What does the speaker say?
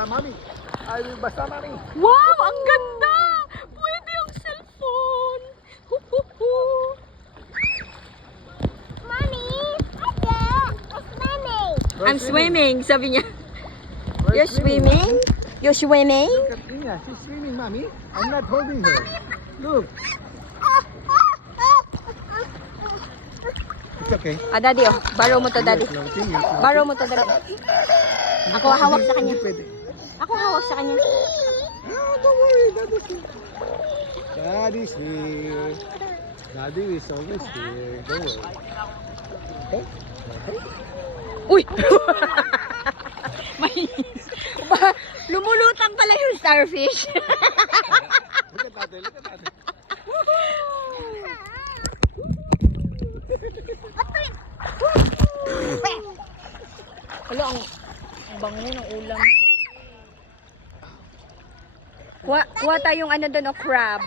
basa, mami. I will basa, mami. Wow, ang ganda! Pwede yung cellphone. Huhuhu. Mommy, I'm swimming. I'm swimming, sabi niya. We're You're swimming? You're swimming? Look at Ina, she's swimming, mommy. I'm not holding her. Look. It's okay. Ah, daddy, oh. Borrow mo to, daddy. Yes, Lord. Yes, Lord. Borrow mo to, daddy. Ako hawak sa kanya. Hindi pwede. Ako hawak sa kanya. Ah, don't worry, Daddy's here. Daddy's here. Daddy is always here. Don't worry. Okay? Okay? Uy! Ba, lumulutang pala yung starfish. Look at Daddy, look at Daddy. Wala, ang bango ng ulam. Kuha tayong ano doon, o crab.